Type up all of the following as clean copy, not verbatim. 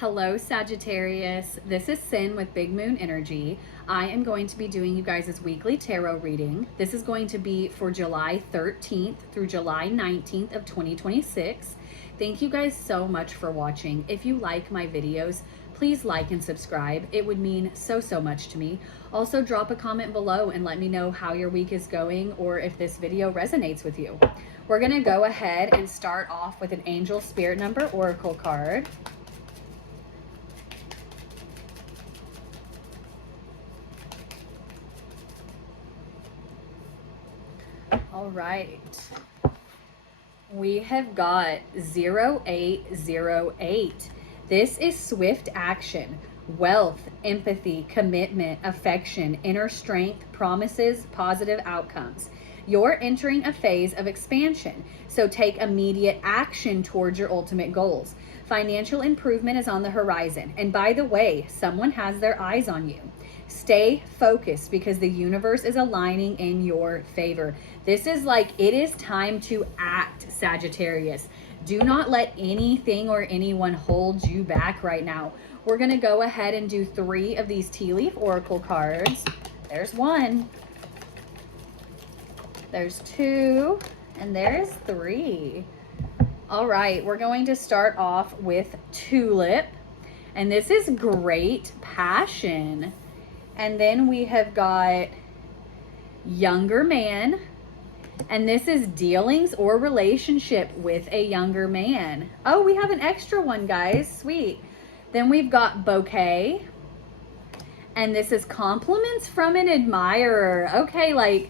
Hello, Sagittarius. This is Sin with Big Moon Energy. I am going to be doing you guys' weekly tarot reading. This is going to be for July 13th through July 19th of 2026. Thank you guys so much for watching. If you like my videos, please like and subscribe. It would mean so much to me. Also, drop a comment below and let me know how your week is going or if this video resonates with you. We're going to go ahead and start off with an Angel Spirit Number Oracle card. All right. We have got 0808. This is swift action, wealth, empathy, commitment, affection, inner strength, promises, positive outcomes. You're entering a phase of expansion, so take immediate action towards your ultimate goals. Financial improvement is on the horizon. And by the way, someone has their eyes on you. Stay focused because the universe is aligning in your favor. This is like, it is time to act, Sagittarius. Do not let anything or anyone hold you back right now. We're going to go ahead and do 3 of these tea leaf oracle cards. There's 1. There's 2. And there's 3. All right, we're going to start off with Tulip. And this is great passion. And then we have got Younger Man. And this is dealings or relationship with a younger man. Oh, we have an extra one, guys. Sweet. Then we've got Bouquet. And this is compliments from an admirer. Okay, like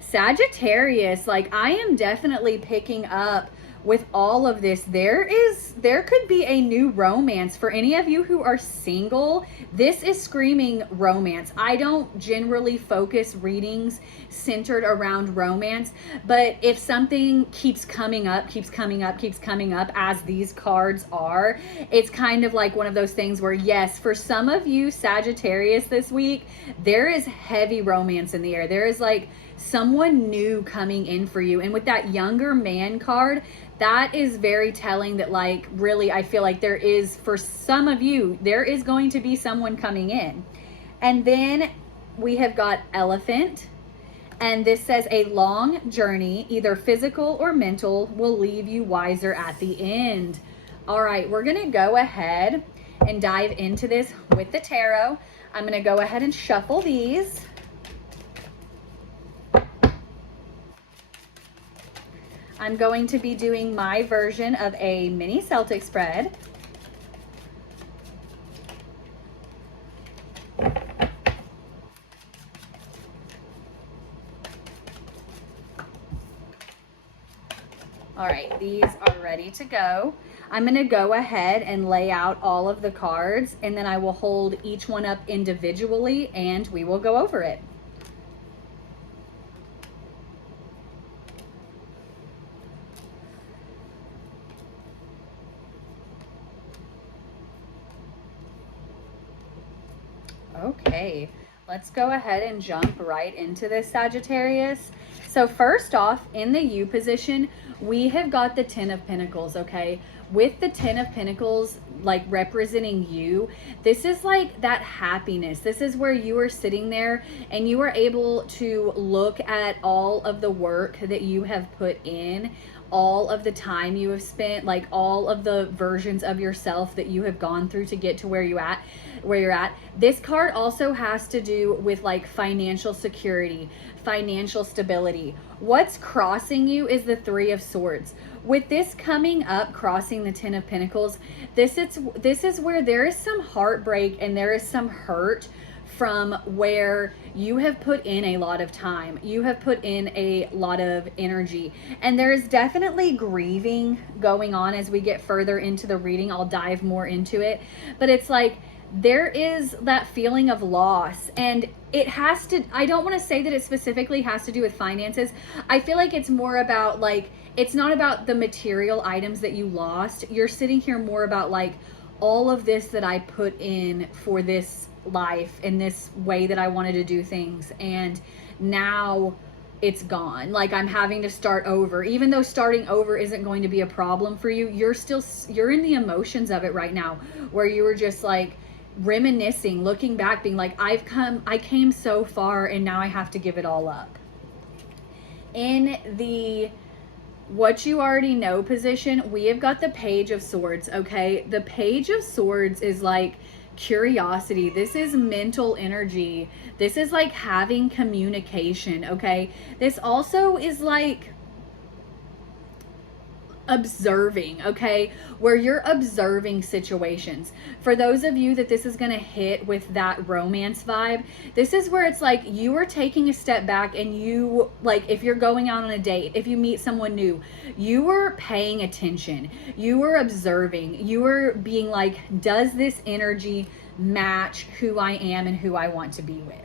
Sagittarius, like I am definitely picking up with all of this. There could be a new romance for any of you who are single. This is screaming romance. I don't generally focus readings centered around romance, but if something keeps coming up as these cards are, it's kind of like one of those things where yes, for some of you Sagittarius this week, there is heavy romance in the air. There is like someone new coming in for you. And with that Younger Man card, that is very telling that like really I feel like there is, for some of you, there is going to be someone coming in. And then we have got Elephant. And this says a long journey, either physical or mental, will leave you wiser at the end. All right, we're going to go ahead and dive into this with the tarot. I'm going to go ahead and shuffle these. I'm going to be doing my version of a mini Celtic spread. All right, these are ready to go. I'm going to go ahead and lay out all of the cards, and then I will hold each one up individually and we will go over it. Okay, let's go ahead and jump right into this, Sagittarius. So first off, in the U position, we have got the 10 of Pentacles, okay? With the 10 of Pentacles, like representing you, this is like that happiness. This is where you are sitting there and you are able to look at all of the work that you have put in, all of the time you have spent, like all of the versions of yourself that you have gone through to get to where you're at. This card also has to do with like financial security, financial stability. What's crossing you is the 3 of Swords. With this coming up, crossing the 10 of Pentacles, this is where there is some heartbreak and there is some hurt from where you have put in a lot of time, you have put in a lot of energy, and there is definitely grieving going on. As we get further into the reading, I'll dive more into it, but it's like there is that feeling of loss, and it has to, I don't want to say that it specifically has to do with finances. I feel like it's more about like, it's not about the material items that you lost. You're sitting here more about like all of this that I put in for this life in this way that I wanted to do things, and now it's gone. Like I'm having to start over. Even though starting over isn't going to be a problem for you, you're in the emotions of it right now, where you were just like reminiscing, looking back, being like, I came so far and now I have to give it all up. In the what you already know position, we have got the Page of Swords, okay? The Page of Swords is like curiosity. This is mental energy. This is like having communication, okay? This also is like observing, okay? Where you're observing situations. For those of you that this is going to hit with that romance vibe, this is where it's like you are taking a step back and you, like if you're going out on a date, if you meet someone new, you are paying attention. You are observing. You are being like, does this energy match who I am and who I want to be with?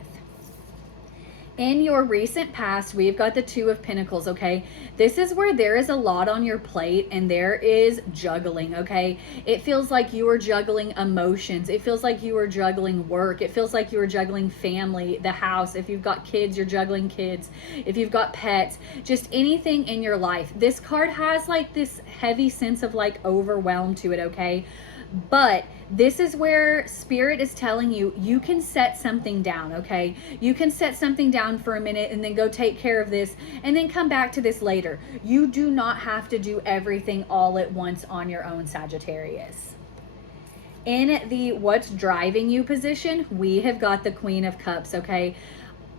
In your recent past, we've got the Two of Pentacles, okay? This is where there is a lot on your plate and there is juggling, okay? It feels like you are juggling emotions. It feels like you are juggling work. It feels like you are juggling family, the house. If you've got kids, you're juggling kids. If you've got pets, just anything in your life. This card has like this heavy sense of like overwhelm to it, okay? But this is where Spirit is telling you, you can set something down, okay? You can set something down for a minute and then go take care of this and then come back to this later. You do not have to do everything all at once on your own, Sagittarius. In the what's driving you position, we have got the Queen of Cups, okay?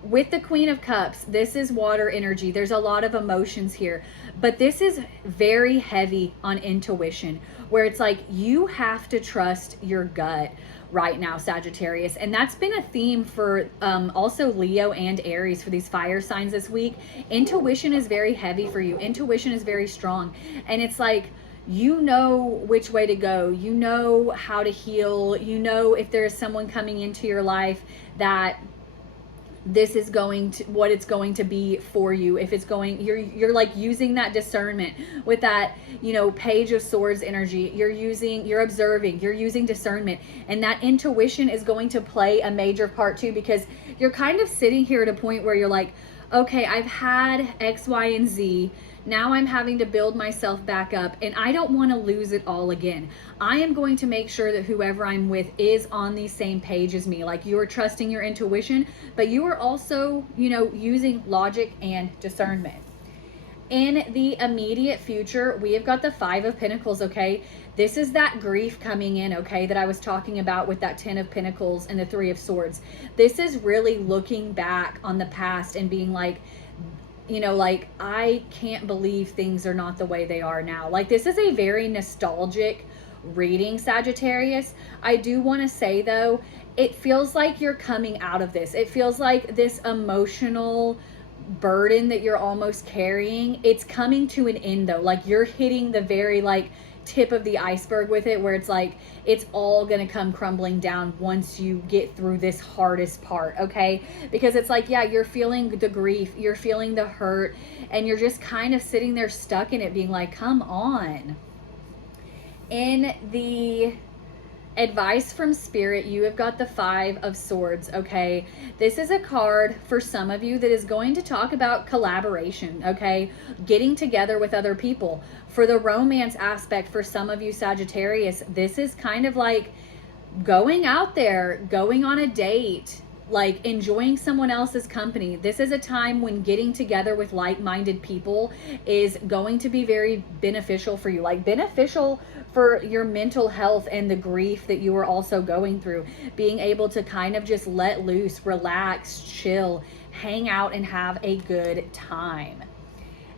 With the Queen of Cups, this is water energy. There's a lot of emotions here, but this is very heavy on intuition, where it's like you have to trust your gut right now, Sagittarius. And that's been a theme for also Leo and Aries for these fire signs this week. Intuition is very heavy for you. Intuition is very strong. And it's like, you know which way to go. You know how to heal. You know if there's someone coming into your life that this is going to what it's going to be for you. If it's going, you're like using that discernment with that, you know, Page of Swords energy. You're observing, you're using discernment, and that intuition is going to play a major part too, because you're kind of sitting here at a point where you're like, okay, I've had X, Y, and Z. Now I'm having to build myself back up and I don't want to lose it all again. I am going to make sure that whoever I'm with is on the same page as me. Like, you are trusting your intuition, but you are also, you know, using logic and discernment. In the immediate future, we have got the Five of Pentacles, okay? This is that grief coming in, okay, that I was talking about with that Ten of Pentacles and the Three of Swords. This is really looking back on the past and being like, you know, like, I can't believe things are not the way they are now. Like, this is a very nostalgic reading, Sagittarius. I do want to say, though, it feels like you're coming out of this. It feels like this emotional burden that you're almost carrying, it's coming to an end, though. Like, you're hitting the very, like, tip of the iceberg with it, where it's like it's all gonna come crumbling down once you get through this hardest part, okay? Because it's like, yeah, you're feeling the grief, you're feeling the hurt, and you're just kind of sitting there stuck in it, being like, come on. In the advice from Spirit, you have got the Five of Swords, okay? This is a card for some of you that is going to talk about collaboration, okay? Getting together with other people. For the romance aspect, for some of you, Sagittarius, this is kind of like going out there, going on a date, like enjoying someone else's company. This is a time when getting together with like-minded people is going to be very beneficial for you, like beneficial for your mental health and the grief that you are also going through. Being able to kind of just let loose, relax, chill, hang out, and have a good time.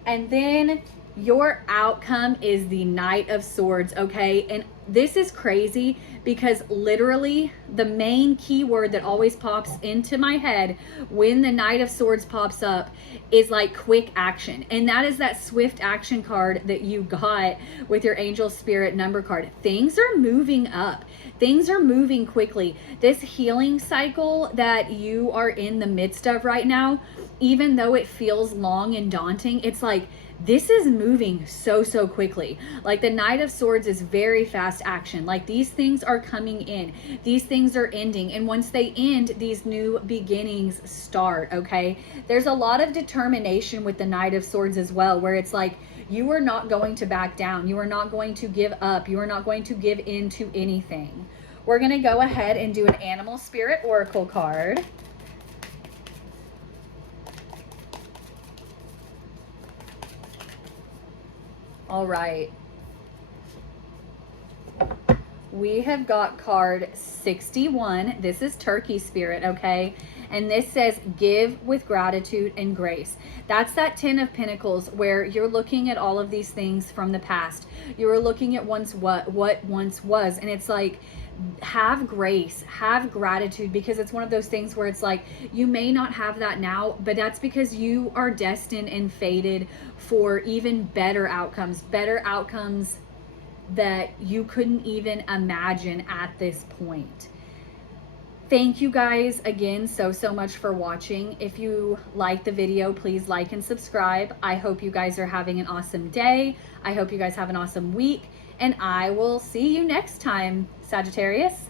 And then your outcome is the Knight of Swords, okay? And this is crazy because literally the main keyword that always pops into my head when the Knight of Swords pops up is like quick action. And that is that swift action card that you got with your Angel Spirit number card. Things are moving up. Things are moving quickly. This healing cycle that you are in the midst of right now, even though it feels long and daunting, it's like this is moving so quickly. Like the Knight of Swords is very fast action. Like these things are coming in, these things are ending, and once they end, these new beginnings start. Okay, there's a lot of determination with the Knight of Swords as well, where it's like you are not going to back down, you are not going to give up, you are not going to give in to anything. We're going to go ahead and do an animal spirit oracle card. All right. We have got card 61. This is Turkey Spirit, okay? And this says, give with gratitude and grace. That's that 10 of Pentacles where you're looking at all of these things from the past. You're looking at what once was. And it's like, have grace, have gratitude, because it's one of those things where it's like, you may not have that now, but that's because you are destined and fated for even better outcomes that you couldn't even imagine at this point. Thank you guys again so much for watching. If you like the video, please like and subscribe. I hope you guys are having an awesome day. I hope you guys have an awesome week, and I will see you next time, Sagittarius.